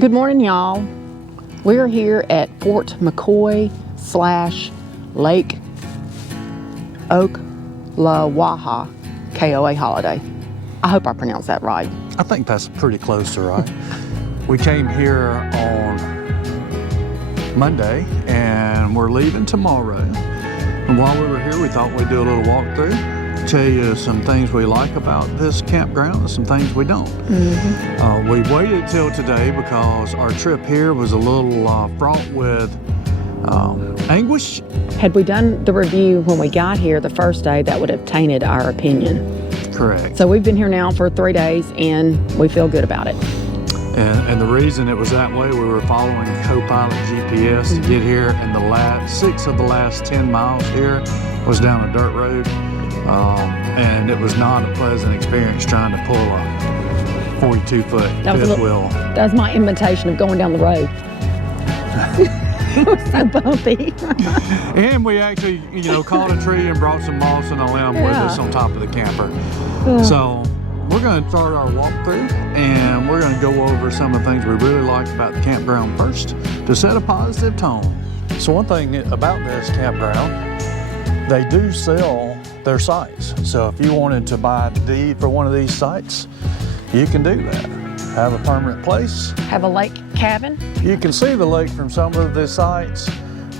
Good morning, y'all. We're here at Fort McCoy / Lake Oklawaha KOA Holiday. I hope I pronounced that right. I think that's pretty close to right. We came here on Monday and we're leaving tomorrow. And while we were here, we thought we'd do a little walkthrough, tell you some things we like about this campground and some things we don't. We waited till today because our trip here was a little fraught with anguish. Had we done the review when we got here the first day, that would have tainted our opinion. Correct. So we've been here now for 3 days and we feel good about it. And the reason it was that way, we were following co-pilot GPS to get here, and the last 6 of the last 10 miles here was down a dirt road, and it was not a pleasant experience trying to pull a 42-foot fifth wheel. That was my imitation of going down the road. It was so bumpy. And we actually, caught a tree and brought some moss and a limb with us on top of the camper. So we're going to start our walkthrough, and we're going to go over some of the things we really liked about the campground first to set a positive tone. So one thing about this campground, they do sell their sites. So if you wanted to buy a deed for one of these sites, you can do that. Have a permanent place. Have a lake cabin. You can see the lake from some of the sites,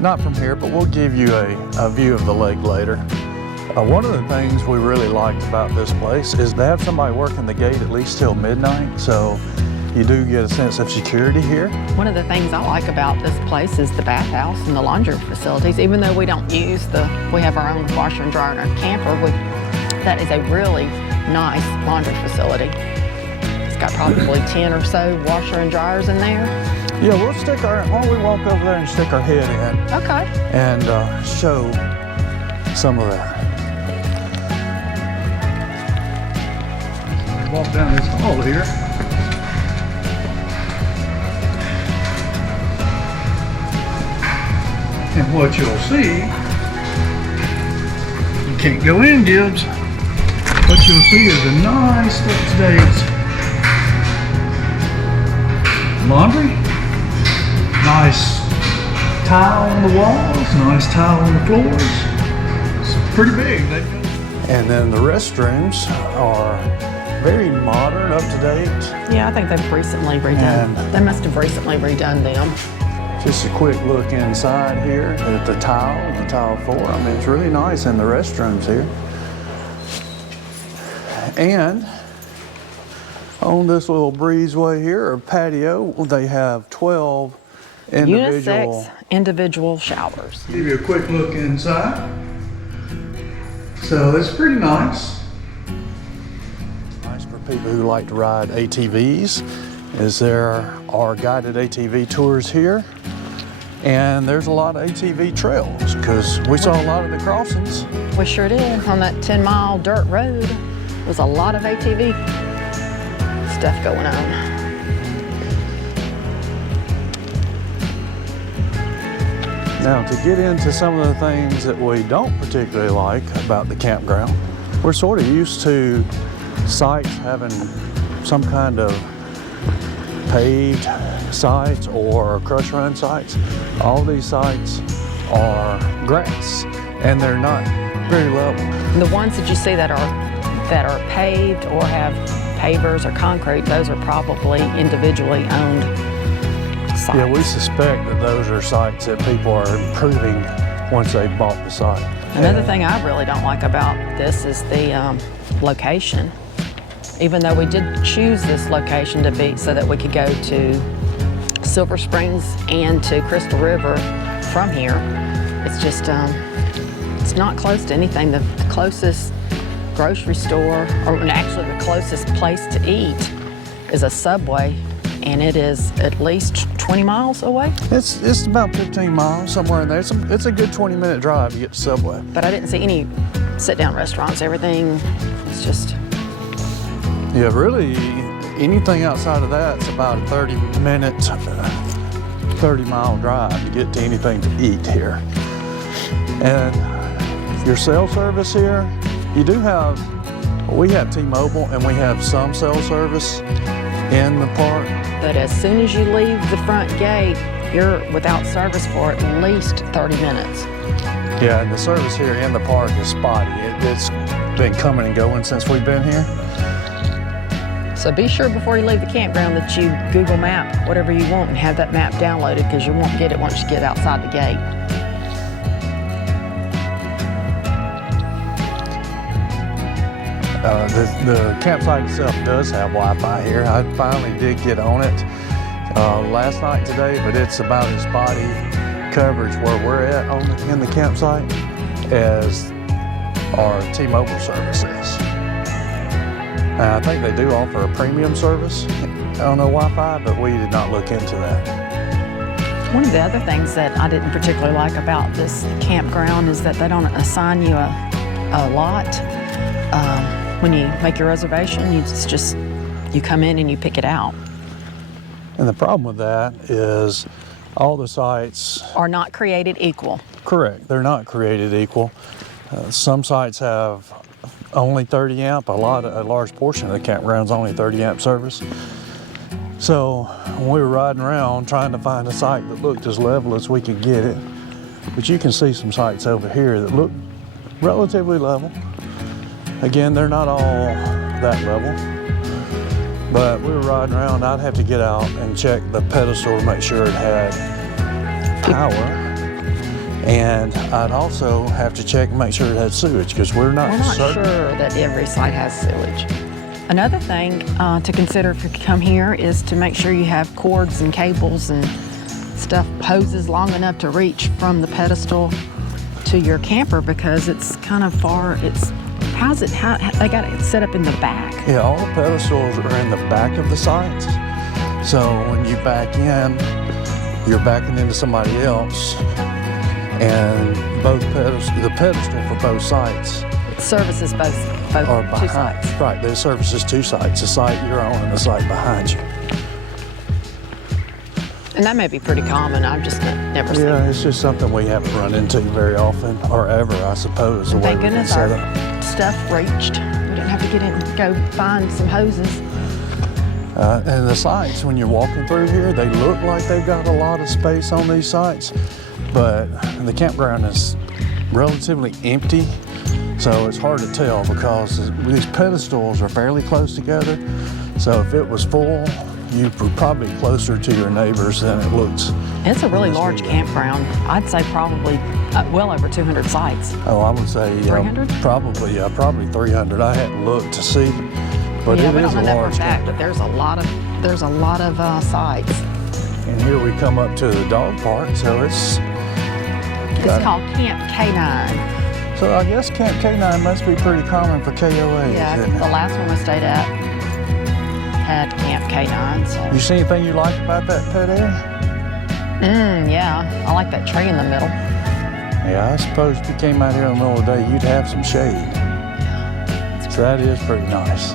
not from here, but we'll give you a view of the lake later. One of the things we really liked about this place is they have somebody working the gate at least till midnight, so you do get a sense of security here. One of the things I like about this place is the bathhouse and the laundry facilities. Even though we don't use we have our own washer and dryer in our camper, that is a really nice laundry facility. It's got probably 10 or so washer and dryers in there. Yeah, why don't we walk over there and stick our head in. Okay. And show some of that. Walk down this hall here. And what you'll see, you can't go in, Gibbs. What you'll see is a nice up-to-date laundry, nice tile on the walls, nice tile on the floors. It's pretty big. And then the restrooms are very modern, up-to-date. Yeah, I think they've recently redone. They must have recently redone them. Just a quick look inside here at the tile floor. I mean, it's really nice in the restrooms here. And on this little breezeway here, or patio, they have 12 unisex individual showers. Give you a quick look inside. So it's pretty nice. Nice for people who like to ride ATVs, is there are guided ATV tours here. And there's a lot of ATV trails because we saw a lot of the crossings. We sure did. On that 10-mile dirt road, there was a lot of ATV stuff going on. Now, to get into some of the things that we don't particularly like about the campground, we're sort of used to sites having some kind of paved sites or crush run sites. All these sites are grass and they're not very level. The ones that you see that are paved or have pavers or concrete, those are probably individually owned sites. Yeah, we suspect that those are sites that people are improving once they've bought the site. Another thing I really don't like about this is the location. Even though we did choose this location to be so that we could go to Silver Springs and to Crystal River from here, it's just, it's not close to anything. The closest grocery store, or actually the closest place to eat, is a Subway, and it is at least 20 miles away. It's about 15 miles, somewhere in there. It's a good 20-minute drive to get to Subway. But I didn't see any sit-down restaurants. Everything, it's just... Yeah, really, anything outside of that's about a 30-mile drive to get to anything to eat here. And your cell service here, we have T-Mobile and we have some cell service in the park, but as soon as you leave the front gate, you're without service for at least 30 minutes. Yeah, and the service here in the park is spotty. It's been coming and going since we've been here. So be sure before you leave the campground that you Google Map whatever you want and have that map downloaded, because you won't get it once you get outside the gate. The campsite itself does have Wi-Fi here. I finally did get on it last night today, but it's about as spotty coverage where we're at in the campsite as our T-Mobile service is. I think they do offer a premium service on the Wi-Fi, but we did not look into that. One of the other things that I didn't particularly like about this campground is that they don't assign you a lot. When you make your reservation, you come in and you pick it out. And the problem with that is all the sites Are not created equal. correct. They're not created equal. Some sites have only 30 amp. A large portion of the campground's only 30 amp service. So when we were riding around trying to find a site that looked as level as we could get it, but you can see some sites over here that look relatively level. Again, they're not all that level, but we were riding around. I'd have to get out and check the pedestal to make sure it had power, and I'd also have to check and make sure it had sewage, because we're not sure that every site has sewage. Another thing to consider if you come here is to make sure you have cords and cables and stuff, hoses long enough to reach from the pedestal to your camper, because it's kind of far. How they got it set up in the back. Yeah, all the pedestals are in the back of the sites. So when you back in, you're backing into somebody else, and the pedestal for both sites It services both are two behind. sites. Right, it services two sites, the site you're on and the site behind you. And that may be pretty common. I've just never seen it. Yeah, it's just something we haven't run into very often, or ever, I suppose, the way Thank we've been goodness set our up. stuff reached. We didn't have to get in and go find some hoses. And the sites, when you're walking through here, they look like they've got a lot of space on these sites, but the campground is relatively empty, so it's hard to tell because these pedestals are fairly close together. So if it was full, you were probably closer to your neighbors than it looks. It's a really in this large video. campground. I'd say probably well over 200 sites. Oh, I would say 300? Probably 300. I hadn't looked to see, but Yeah, it we is don't a know that for a large fact, campground. but there's a lot of sites. And here we come up to the dog park, so It's called Camp K9. So I guess Camp K9 must be pretty common for KOAs. Yeah, isn't it? the last one we stayed at had Camp K9. So. You see anything you like about that pet area? Yeah, I like that tree in the middle. Yeah, I suppose if you came out here in the middle of the day, you'd have some shade. So that is pretty nice.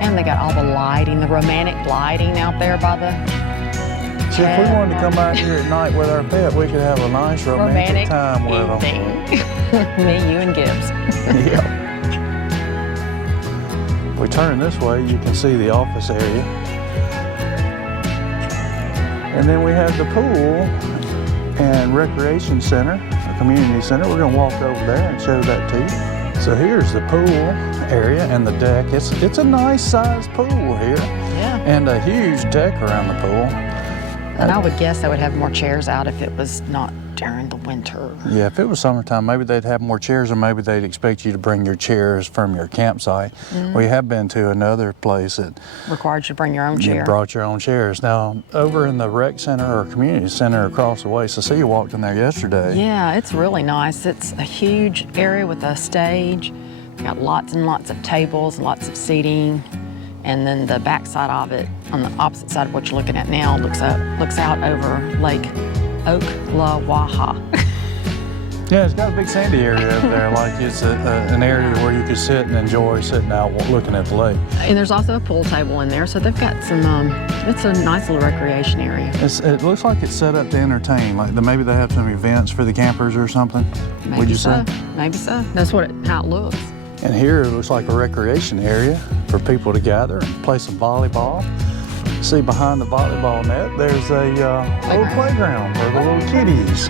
And they got all the lighting, the romantic lighting out there by the So if we wanted to come out here at night with our pet, we could have a nice romantic time with them. evening. Me, you, and Gibbs. Yeah. If we turn this way, you can see the office area. And then we have the pool and recreation center, the community center. We're gonna walk over there and show that to you. So here's the pool area and the deck. It's a nice sized pool here. Yeah. And a huge deck around the pool. And I would guess they would have more chairs out if it was not during the winter. Yeah, if it was summertime, maybe they'd have more chairs, or maybe they'd expect you to bring your chairs from your campsite. We have been to another place that Required you to bring your own you chair. brought your own chairs. Now, over in the rec center or community center across the way, so see you walked in there yesterday. Yeah, it's really nice. It's a huge area with a stage. Got lots and lots of tables, lots of seating. And then the back side of it, on the opposite side of what you're looking at now, looks out over Lake Oklawaha. Yeah, it's got a big sandy area over there, like it's an area where you could sit and enjoy sitting out looking at the lake. And there's also a pool table in there, so they've got some, it's a nice little recreation area. It looks like it's set up to entertain, like maybe they have some events for the campers or something. Maybe Would you so. say? Maybe so. That's how it looks. And here it looks like a recreation area for people to gather and play some volleyball. See behind the volleyball net, there's a little playground for the little kiddies.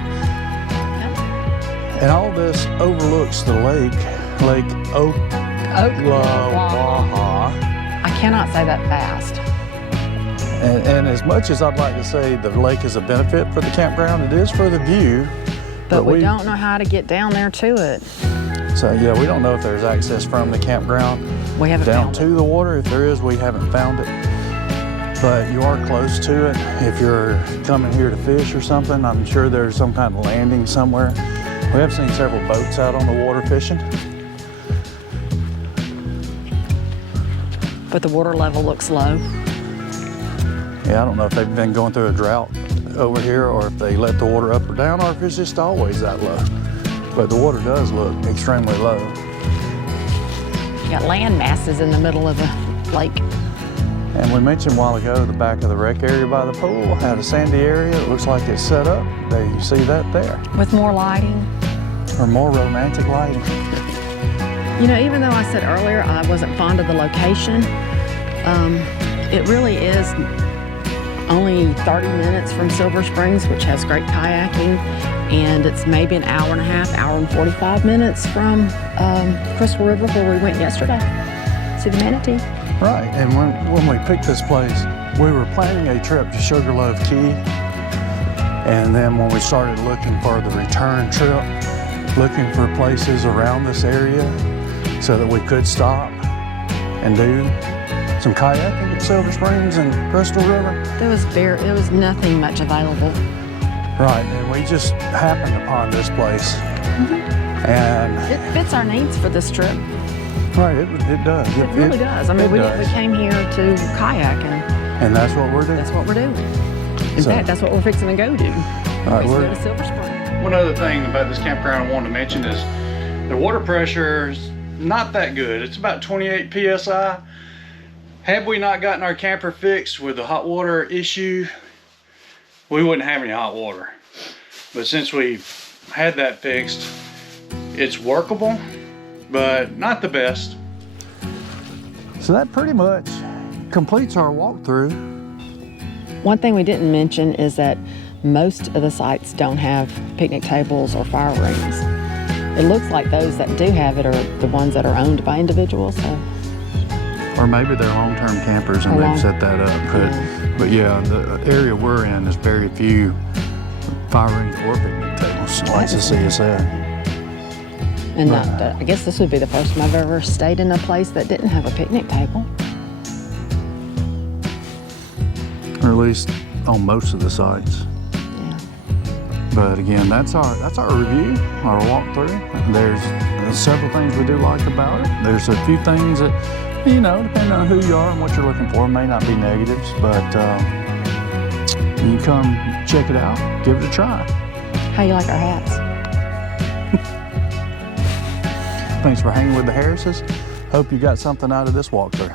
And all this overlooks the lake, Lake Oklawaha. I cannot say that fast. And as much as I'd like to say the lake is a benefit for the campground, it is for the view. But we don't know how to get down there to it. So yeah, we don't know if there's access from the campground We haven't down found to it. the water. If there is, we haven't found it. But you are close to it. If you're coming here to fish or something, I'm sure there's some kind of landing somewhere. We have seen several boats out on the water fishing. But the water level looks low. Yeah, I don't know if they've been going through a drought over here or if they let the water up or down or if it's just always that low. But the water does look extremely low. You got land masses in the middle of the lake. And we mentioned a while ago the back of the rec area by the pool had a sandy area. It looks like it's set up. There, you see that there. With more lighting. Or more romantic lighting. You know, even though I said earlier I wasn't fond of the location, it really is only 30 minutes from Silver Springs, which has great kayaking, and it's maybe an hour and a half, hour and 45 minutes from Crystal River where we went yesterday. See the manatee. Right, and when we picked this place, we were planning a trip to Sugarloaf Key, and then when we started looking for the return trip, looking for places around this area so that we could stop and do some kayaking at Silver Springs and Crystal River. There was nothing much available. Right, and we just happened upon this place. And It fits our needs for this trip. right, it does. It really does. I mean, we came here to kayak, and that's what we're doing. that's what we're doing. In fact, that's what we're fixing to go do. All right, We're we're going to Silver Springs. One other thing about this campground I wanted to mention is the water pressure is not that good. It's about 28 psi. Had we not gotten our camper fixed with the hot water issue, we wouldn't have any hot water. But since we had that fixed, it's workable, but not the best. So that pretty much completes our walkthrough. One thing we didn't mention is that most of the sites don't have picnic tables or fire rings. It looks like those that do have it are the ones that are owned by individuals. So. Or maybe they're long-term campers and they've set that up. But yeah, the area we're in is very few fire rings or picnic tables, like the CSA. And I guess this would be the first time I've ever stayed in a place that didn't have a picnic table. Or at least on most of the sites. Yeah. But again, that's our review, our walkthrough. There's several things we do like about it. There's a few things that, you know, depending on who you are and what you're looking for, may not be negatives, but you can come check it out, give it a try. How you like our hats? Thanks for hanging with the Harrises. Hope you got something out of this walkthrough.